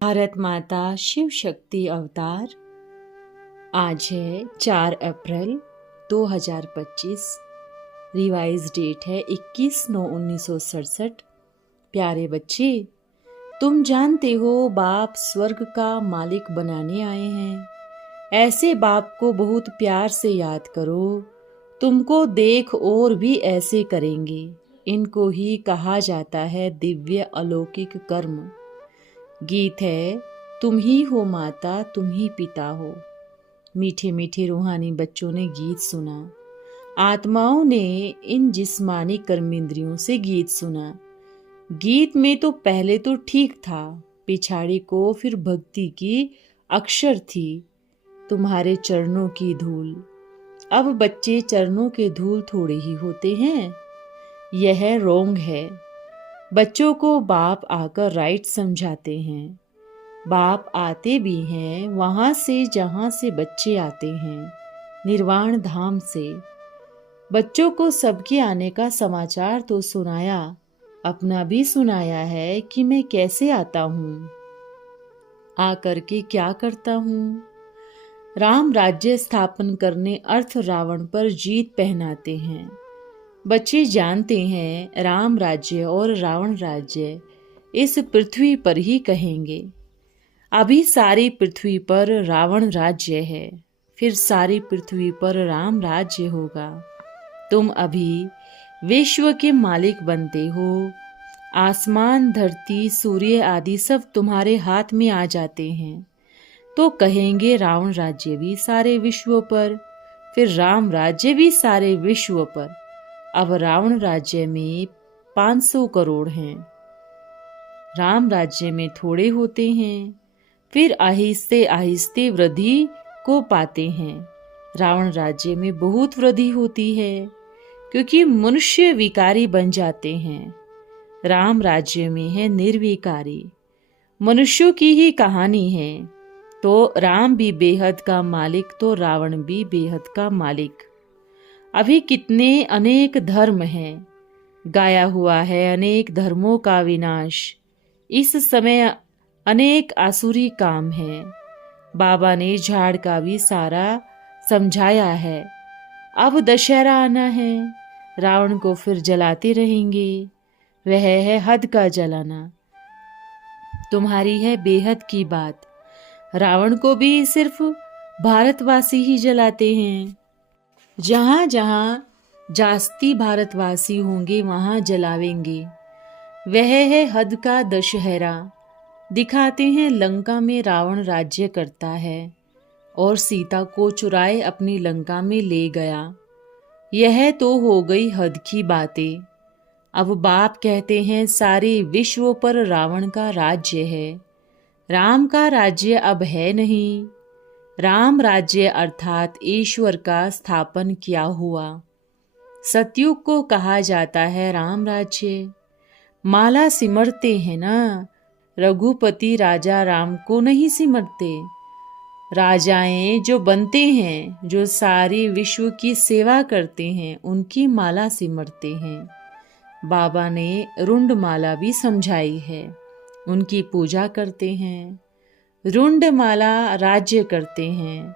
भारत माता शिव शक्ति अवतार। आज है 4 अप्रैल 2025। रिवाइज डेट है 21/9/1967। प्यारे बच्चे, तुम जानते हो बाप स्वर्ग का मालिक बनाने आए हैं। ऐसे बाप को बहुत प्यार से याद करो। तुमको देख और भी ऐसे करेंगे। इनको ही कहा जाता है दिव्य अलौकिक कर्म। गीत है, तुम ही हो माता, तुम ही पिता हो। मीठे मीठे रूहानी बच्चों ने गीत सुना। आत्माओं ने इन जिस्मानी कर्मेंद्रियों से गीत सुना। गीत में तो पहले तो ठीक था, पिछाड़ी को फिर भक्ति की अक्षर थी। तुम्हारे चरणों की धूल। अब बच्चे, चरणों के धूल थोड़े ही होते हैं। यह रोंग है। बच्चों को बाप आकर राइट समझाते हैं। बाप आते भी हैं वहां से जहां से बच्चे आते हैं, निर्वाण धाम से। बच्चों को सबके आने का समाचार तो सुनाया, अपना भी सुनाया है कि मैं कैसे आता हूँ, आकर के क्या करता हूँ। राम राज्य स्थापन करने अर्थ रावण पर जीत पहनाते हैं। बच्चे जानते हैं राम राज्य और रावण राज्य इस पृथ्वी पर ही कहेंगे। अभी सारी पृथ्वी पर रावण राज्य है, फिर सारी पृथ्वी पर राम राज्य होगा। तुम अभी विश्व के मालिक बनते हो। आसमान, धरती, सूर्य आदि सब तुम्हारे हाथ में आ जाते हैं तो कहेंगे रावण राज्य भी सारे विश्व पर, फिर राम राज्य भी सारे विश्व पर। अब रावण राज्य में 500 करोड़ हैं, राम राज्य में थोड़े होते हैं, फिर आहिस्ते आहिस्ते वृद्धि को पाते हैं। रावण राज्य में बहुत वृद्धि होती है क्योंकि मनुष्य विकारी बन जाते हैं। राम राज्य में है निर्विकारी। मनुष्यों की ही कहानी है। तो राम भी बेहद का मालिक तो रावण भी बेहद का मालिक। अभी कितने अनेक धर्म हैं, गाया हुआ है अनेक धर्मों का विनाश। इस समय अनेक आसुरी काम है। बाबा ने झाड़ का भी सारा समझाया है। अब दशहरा आना है, रावण को फिर जलाते रहेंगे। वह है हद का जलाना। तुम्हारी है बेहद की बात। रावण को भी सिर्फ भारतवासी ही जलाते हैं। जहां जहां जास्ती भारतवासी होंगे वहां जलावेंगे। वह है हद का दशहरा। दिखाते हैं लंका में रावण राज्य करता है और सीता को चुराए अपनी लंका में ले गया। यह तो हो गई हद की बातें। अब बाप कहते हैं सारे विश्व पर रावण का राज्य है। राम का राज्य अब है नहीं। राम राज्य अर्थात ईश्वर का स्थापन किया हुआ। सतयुग को कहा जाता है राम राज्य। माला सिमरते हैं ना, रघुपति राजा राम को नहीं सिमरते। राजाएं जो बनते हैं, जो सारे विश्व की सेवा करते हैं, उनकी माला सिमरते हैं। बाबा ने रुंड माला भी समझाई है, उनकी पूजा करते हैं। रुंड माला राज्य करते हैं।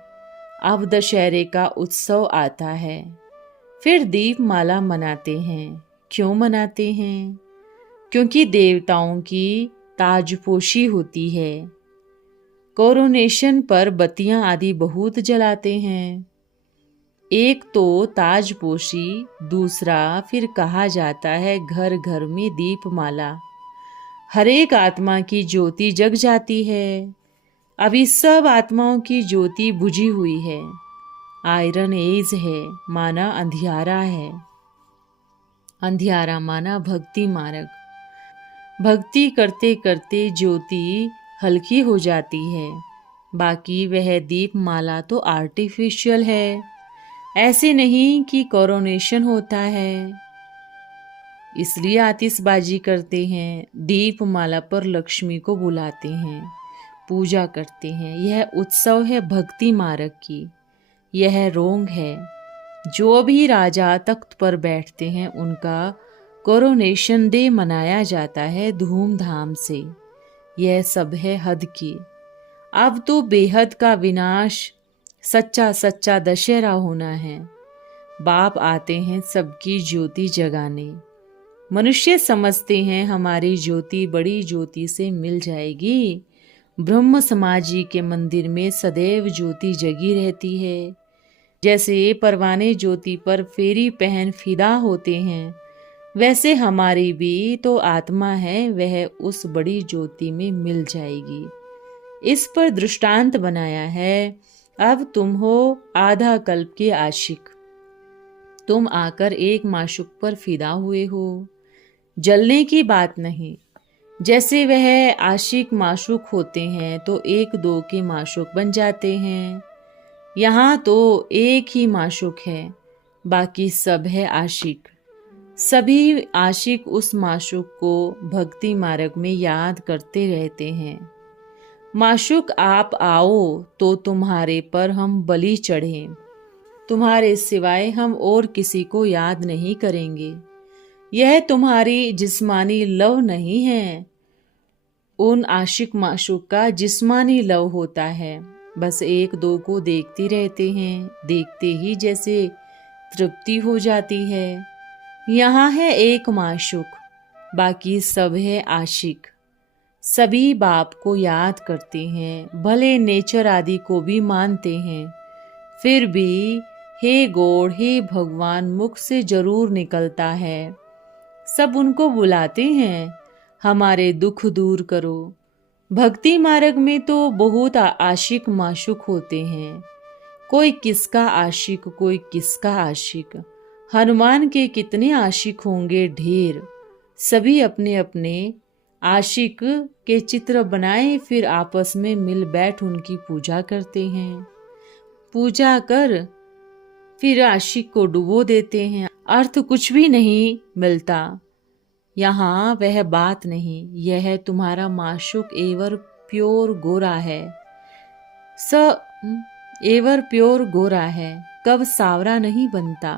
अब दशहरे का उत्सव आता है, फिर दीप माला मनाते हैं। क्यों मनाते हैं? क्योंकि देवताओं की ताजपोशी होती है। कोरोनेशन पर बत्तियां आदि बहुत जलाते हैं। एक तो ताजपोशी, दूसरा फिर कहा जाता है घर घर में दीपमाला। हर एक आत्मा की ज्योति जग जाती है। अभी सब आत्माओं की ज्योति बुझी हुई है। आयरन एज है, माना अंधियारा है। अंधियारा माना भक्ति मार्ग। भक्ति करते करते ज्योति हल्की हो जाती है। बाकी वह दीप माला तो आर्टिफिशियल है। ऐसे नहीं कि कोरोनेशन होता है, इसलिए आतिशबाजी करते हैं। दीप माला पर लक्ष्मी को बुलाते हैं, पूजा करते हैं। यह उत्सव है भक्ति मार्ग की। यह रोंग है। जो भी राजा तख्त पर बैठते हैं उनका कोरोनेशन डे मनाया जाता है धूमधाम से। यह सब है हद की। अब तो बेहद का विनाश, सच्चा सच्चा दशहरा होना है। बाप आते हैं सबकी ज्योति जगाने। मनुष्य समझते हैं हमारी ज्योति बड़ी ज्योति से मिल जाएगी। ब्रह्म समाजी के मंदिर में सदैव ज्योति जगी रहती है। जैसे परवाने ज्योति पर फेरी पहन फिदा होते हैं, वैसे हमारी भी तो आत्मा है, वह उस बड़ी ज्योति में मिल जाएगी। इस पर दृष्टांत बनाया है। अब तुम हो आधा कल्प के आशिक। तुम आकर एक माशूक पर फिदा हुए हो। जलने की बात नहीं। जैसे वह आशिक माशूक होते हैं तो एक दो के माशूक बन जाते हैं। यहाँ तो एक ही माशूक है, बाकी सब है आशिक। सभी आशिक उस माशूक को भक्ति मार्ग में याद करते रहते हैं। माशूक आप आओ तो तुम्हारे पर हम बलि चढ़ें। तुम्हारे सिवाय हम और किसी को याद नहीं करेंगे। यह तुम्हारी जिस्मानी लव नहीं है। उन आशिक माशूक का जिस्मानी लव होता है। बस एक दो को देखते रहते हैं, देखते ही जैसे तृप्ति हो जाती है। यहाँ है एक माशूक, बाकी सब है आशिक। सभी बाप को याद करते हैं, भले नेचर आदि को भी मानते हैं, फिर भी हे गॉड, हे भगवान मुख से जरूर निकलता है। सब उनको बुलाते हैं, हमारे दुख दूर करो। भक्ति मार्ग में तो बहुत आशिक माशूक होते हैं। कोई किसका आशिक, कोई किसका आशिक। हनुमान के कितने आशिक होंगे, ढेर। सभी अपने अपने आशिक के चित्र बनाए, फिर आपस में मिल बैठ उनकी पूजा करते हैं। पूजा कर फिर आशिक को डुबो देते हैं। अर्थ कुछ भी नहीं मिलता। यहाँ वह बात नहीं। यह तुम्हारा माशूक एवर प्योर गोरा है। एवर प्योर गोरा है, कब सावरा नहीं बनता।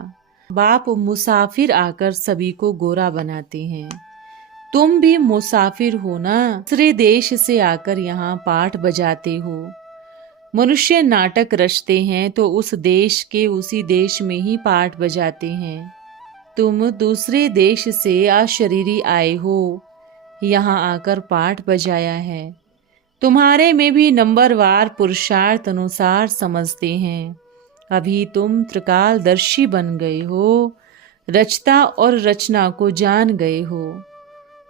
बाप मुसाफिर आकर सभी को गोरा बनाते हैं। तुम भी मुसाफिर हो ना, दूसरे देश से आकर यहाँ पाठ बजाते हो। मनुष्य नाटक रचते हैं तो उस देश के उसी देश में ही पाठ बजाते हैं। तुम दूसरे देश से अशरीरी आए हो, यहाँ आकर पाठ बजाया है। तुम्हारे में भी नंबरवार पुरुषार्थ अनुसार समझते हैं। अभी तुम त्रिकालदर्शी बन गए हो, रचता और रचना को जान गए हो।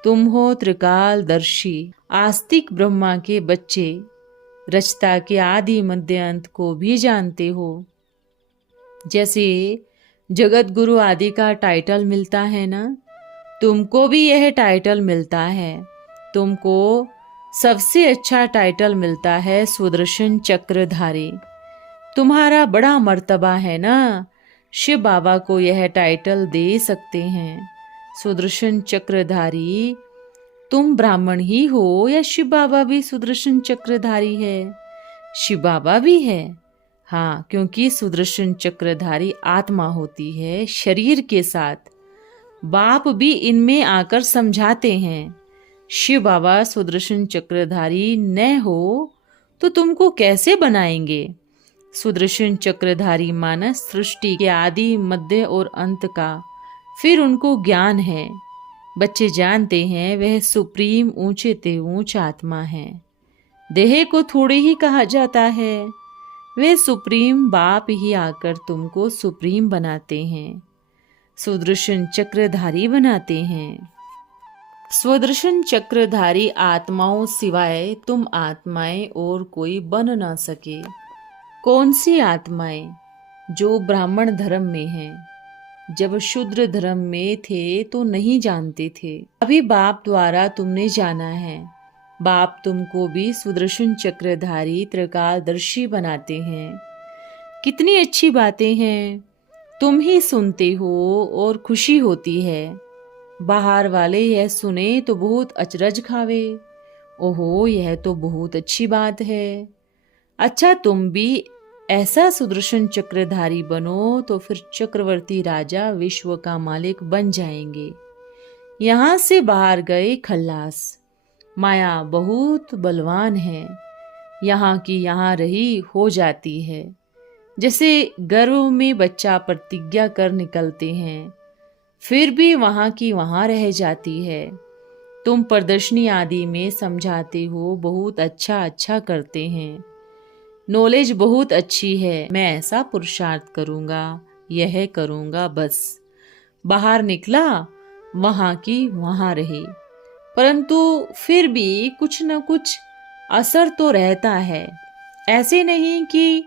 तुम हो त्रिकालदर्शी, आस्तिक ब्रह्मा के बच्चे। रचता के आदि मध्य अंत को भी जानते हो। जैसे जगत गुरु आदि का टाइटल मिलता है ना, तुमको भी यह टाइटल मिलता है। तुमको सबसे अच्छा टाइटल मिलता है सुदर्शन चक्रधारी। तुम्हारा बड़ा मर्तबा है ना, शिव बाबा को यह टाइटल दे सकते हैं, सुदर्शन चक्रधारी। तुम ब्राह्मण ही हो या शिव बाबा भी सुदर्शन चक्रधारी है? शिव बाबा भी है, हाँ, क्योंकि सुदर्शन चक्रधारी आत्मा होती है शरीर के साथ। बाप भी इनमें आकर समझाते हैं। शिव बाबा सुदर्शन चक्रधारी न हो तो तुमको कैसे बनाएंगे? सुदर्शन चक्रधारी मानस सृष्टि के आदि मध्य और अंत का, फिर उनको ज्ञान है। बच्चे जानते हैं वह सुप्रीम ऊंचे ते ऊंच आत्मा है। देह को थोड़ी ही कहा जाता है। वे सुप्रीम बाप ही आकर तुमको सुप्रीम बनाते हैं, सुदर्शन चक्रधारी बनाते हैं। सुदर्शन चक्रधारी आत्माओं सिवाय तुम आत्माएं और कोई बन ना सके। कौन सी आत्माएं? जो ब्राह्मण धर्म में हैं। जब शूद्र धर्म में थे तो नहीं जानते थे, अभी बाप द्वारा तुमने जाना है। बाप तुमको भी सुदर्शन चक्रधारी त्रिकालदर्शी बनाते हैं। कितनी अच्छी बातें हैं, तुम ही सुनते हो और खुशी होती है। बाहर वाले यह सुने तो बहुत अचरज खावे, ओहो यह तो बहुत अच्छी बात है। अच्छा, तुम भी ऐसा सुदर्शन चक्रधारी बनो तो फिर चक्रवर्ती राजा विश्व का मालिक बन जाएंगे। यहाँ से बाहर गए खल्लास, माया बहुत बलवान है, यहाँ की यहाँ रही हो जाती है। जैसे गर्भ में बच्चा प्रतिज्ञा कर निकलते हैं, फिर भी वहाँ की वहाँ रह जाती है। तुम प्रदर्शनी आदि में समझाते हो, बहुत अच्छा अच्छा करते हैं, नॉलेज बहुत अच्छी है, मैं ऐसा पुरुषार्थ करूँगा, यह करूँगा, बस बाहर निकला, वहाँ की वहाँ रहे। परंतु फिर भी कुछ न कुछ असर तो रहता है। ऐसे नहीं कि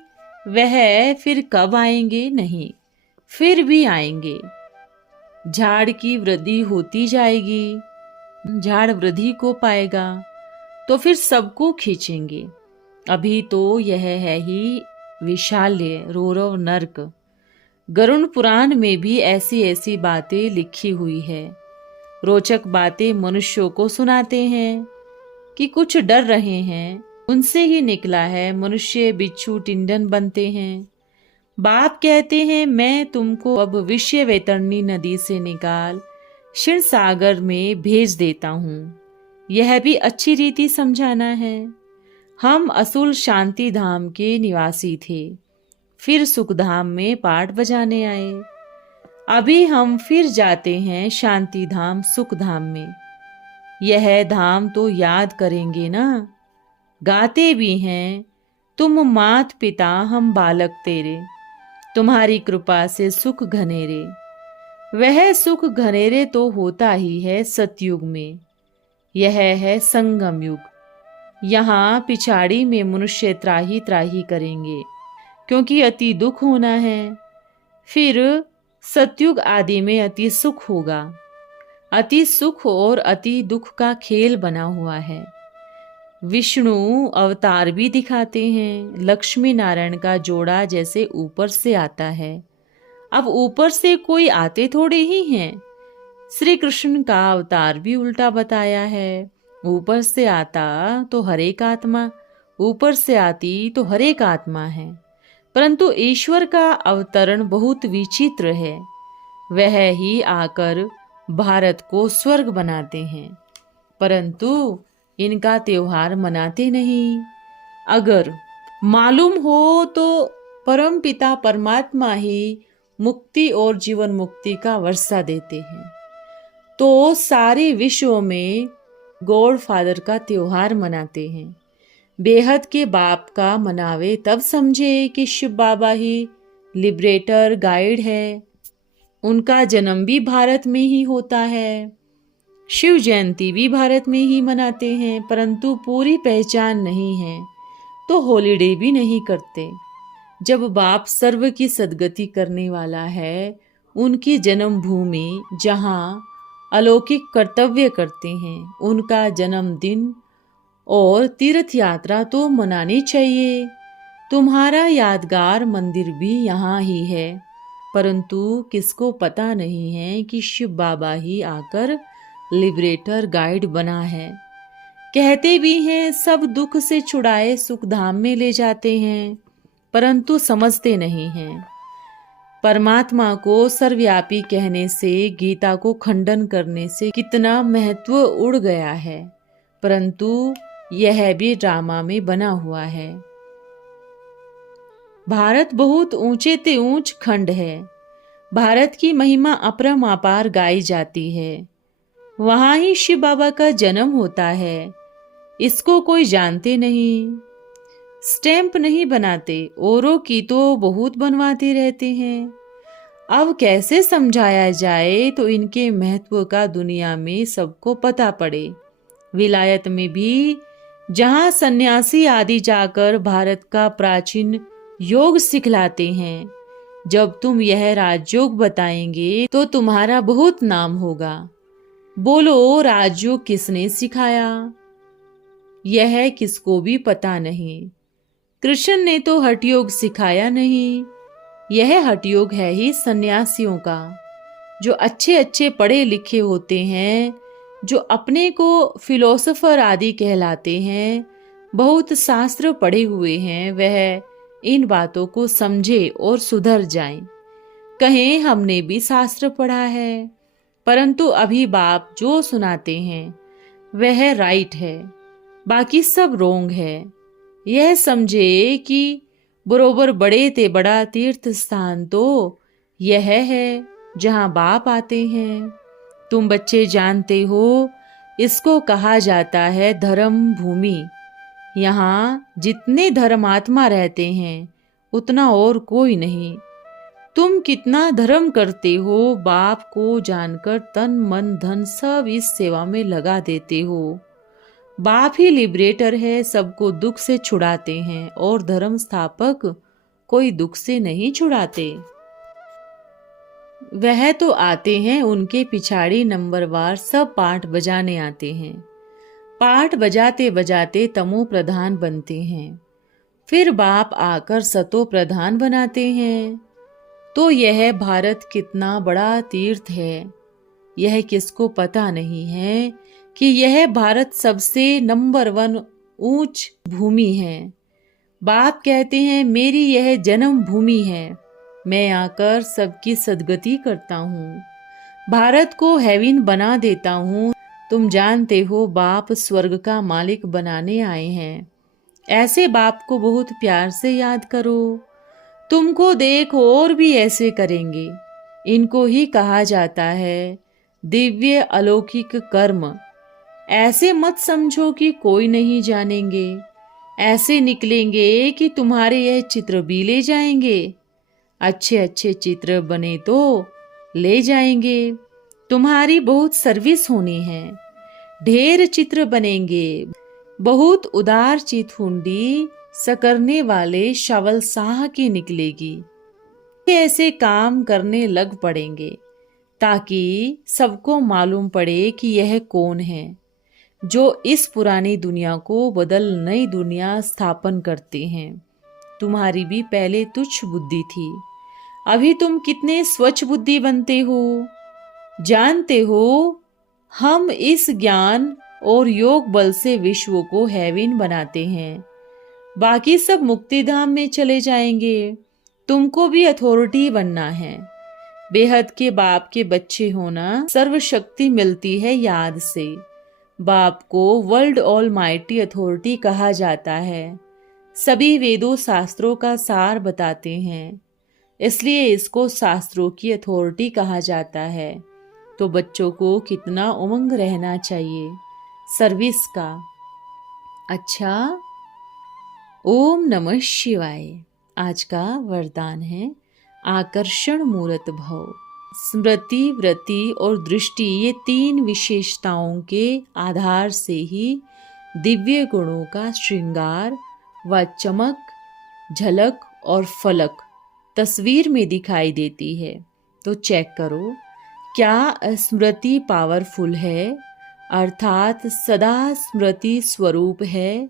वह फिर कब आएंगे, नहीं, फिर भी आएंगे। झाड़ की वृद्धि होती जाएगी, झाड़ वृद्धि को पाएगा तो फिर सबको खींचेंगे। अभी तो यह है ही विशाल्य, रौरव, नर्क। गरुड़ पुराण में भी ऐसी ऐसी बातें लिखी हुई है। रोचक बातें मनुष्यों को सुनाते हैं कि कुछ डर रहे हैं, उनसे ही निकला है मनुष्य बिच्छू टिंडन बनते हैं। बाप कहते हैं मैं तुमको अब विषय वैतरणी नदी से निकाल क्षीण सागर में भेज देता हूँ। यह भी अच्छी रीति समझाना है। हम असुल शांति धाम के निवासी थे, फिर सुखधाम में पाठ बजाने आए। अभी हम फिर जाते हैं शांति धाम, सुख धाम में। यह धाम तो याद करेंगे ना, गाते भी हैं, तुम मात पिता हम बालक तेरे, तुम्हारी कृपा से सुख घनेरे। वह सुख घनेरे तो होता ही है सतयुग में, यह है संगम युग। यहाँ पिछाड़ी में मनुष्य त्राही त्राही करेंगे, क्योंकि अति दुख होना है। फिर सतयुग आदि में अति सुख होगा। अति सुख और अति दुख का खेल बना हुआ है। विष्णु अवतार भी दिखाते हैं, लक्ष्मी नारायण का जोड़ा जैसे ऊपर से आता है। अब ऊपर से कोई आते थोड़े ही हैं। श्री कृष्ण का अवतार भी उल्टा बताया है, ऊपर से आता तो हर एक आत्मा, ऊपर से आती तो हर एक आत्मा है। परंतु ईश्वर का अवतरण बहुत विचित्र है। वह ही आकर भारत को स्वर्ग बनाते हैं, परंतु इनका त्योहार मनाते नहीं। अगर मालूम हो तो परम पिता परमात्मा ही मुक्ति और जीवन मुक्ति का वर्षा देते हैं, तो सारे विश्व में गॉड फादर का त्योहार मनाते हैं। बेहद के बाप का मनावे तब समझे कि शिव बाबा ही लिबरेटर गाइड है। उनका जन्म भी भारत में ही होता है, शिव जयंती भी भारत में ही मनाते हैं, परंतु पूरी पहचान नहीं है तो हॉलीडे भी नहीं करते। जब बाप सर्व की सद्गति करने वाला है, उनकी जन्मभूमि जहाँ अलौकिक कर्तव्य करते हैं, उनका जन्मदिन और तीर्थ यात्रा तो मनानी चाहिए। तुम्हारा यादगार मंदिर भी यहाँ ही है, परंतु किसको पता नहीं है कि शिव बाबा ही आकर लिबरेटर गाइड बना है। कहते भी हैं सब दुख से छुड़ाए सुख धाम में ले जाते हैं, परंतु समझते नहीं हैं। परमात्मा को सर्वव्यापी कहने से, गीता को खंडन करने से कितना महत्व उड़ गया है, परंतु यह भी ड्रामा में बना हुआ है। भारत बहुत ऊंचे ते ऊंच खंड है। भारत की महिमा अपरमापार गाई जाती है। वहाँ ही शिव बाबा का जन्म होता है। इसको कोई जानते नहीं। स्टैंप नहीं बनाते, औरों की तो बहुत बनवाते रहते हैं। अब कैसे समझाया जाए तो इनके महत्व का दुनिया में सबको पता पड़े। विलायत में भी जहाँ सन्यासी आदि जाकर भारत का प्राचीन योग सिखलाते हैं, जब तुम यह राजयोग बताएंगे तो तुम्हारा बहुत नाम होगा। बोलो राजयोग किसने सिखाया? यह किसको भी पता नहीं। कृष्ण ने तो हठयोग सिखाया नहीं। यह हठयोग है ही सन्यासियों का, जो अच्छे अच्छे पढ़े लिखे होते हैं, जो अपने को फिलोसोफर आदि कहलाते हैं, बहुत शास्त्र पढ़े हुए हैं, वह इन बातों को समझे और सुधर जाएं। कहें हमने भी शास्त्र पढ़ा है, परंतु अभी बाप जो सुनाते हैं वह राइट है, बाकी सब रोंग है। यह समझे कि बरोबर बड़े ते बड़ा तीर्थ स्थान तो यह है जहां बाप आते हैं। तुम बच्चे जानते हो, इसको कहा जाता है धर्म भूमि। यहाँ जितने धर्मात्मा रहते हैं उतना और कोई नहीं। तुम कितना धर्म करते हो, बाप को जानकर तन मन धन सब इस सेवा में लगा देते हो। बाप ही लिबरेटर है, सबको दुख से छुड़ाते हैं, और धर्म स्थापक कोई दुख से नहीं छुड़ाते। वह तो आते हैं, उनके पिछाड़ी नंबरवार सब पाठ बजाने आते हैं। पाठ बजाते बजाते तमो प्रधान बनते हैं, फिर बाप आकर सतो प्रधान बनाते हैं। तो यह भारत कितना बड़ा तीर्थ है, यह किसको पता नहीं है कि यह भारत सबसे नंबर 1 ऊंच भूमि है। बाप कहते हैं मेरी यह जन्म भूमि है, मैं आकर सबकी सद्गति करता हूँ, भारत को हेवन बना देता हूँ। तुम जानते हो बाप स्वर्ग का मालिक बनाने आए हैं। ऐसे बाप को बहुत प्यार से याद करो, तुमको देख और भी ऐसे करेंगे। इनको ही कहा जाता है दिव्य अलौकिक कर्म। ऐसे मत समझो कि कोई नहीं जानेंगे, ऐसे निकलेंगे कि तुम्हारे यह चित्र भी ले जाएंगे। अच्छे अच्छे चित्र बने तो ले जाएंगे, तुम्हारी बहुत सर्विस होनी है। ढेर चित्र बनेंगे, बहुत उदार चितहुंडी सकरने वाले शावल शाह की निकलेगी। ऐसे काम करने लग पड़ेंगे ताकि सबको मालूम पड़े कि यह कौन है जो इस पुरानी दुनिया को बदल नई दुनिया स्थापन करते हैं। तुम्हारी भी पहले तुच्छ बुद्धि थी, अभी तुम कितने स्वच्छ बुद्धि बनते हो। जानते हो हम इस ज्ञान और योग बल से विश्व को हेवन बनाते हैं, बाकी सब मुक्तिधाम में चले जाएंगे। तुमको भी अथॉरिटी बनना है। बेहद के बाप के बच्चे होना सर्वशक्ति मिलती है याद से। बाप को वर्ल्ड ऑल माइटी अथॉरिटी कहा जाता है, सभी वेदों शास्त्रों का सार बताते हैं, इसलिए इसको शास्त्रों की अथॉरिटी कहा जाता है। तो बच्चों को कितना उमंग रहना चाहिए सर्विस का। अच्छा, ओम नमः शिवाय। आज का वरदान है आकर्षण मूर्त भव। स्मृति, वृत्ति और दृष्टि, ये 3 विशेषताओं के आधार से ही दिव्य गुणों का श्रृंगार व चमक, झलक और फलक तस्वीर में दिखाई देती है। तो चेक करो, क्या स्मृति पावरफुल है, अर्थात सदा स्मृति स्वरूप है?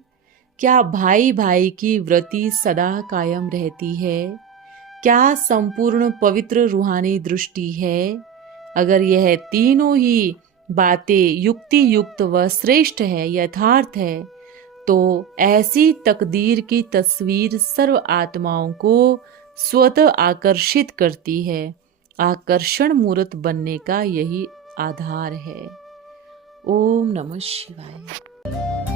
क्या भाई भाई की वृत्ति सदा कायम रहती है? क्या संपूर्ण पवित्र रूहानी दृष्टि है? अगर यह तीनों ही बातें युक्ति युक्त व श्रेष्ठ है, यथार्थ है, तो ऐसी तकदीर की तस्वीर सर्व आत्माओं को स्वतः आकर्षित करती है। आकर्षण मूर्त बनने का यही आधार है। ओम नमः शिवाय।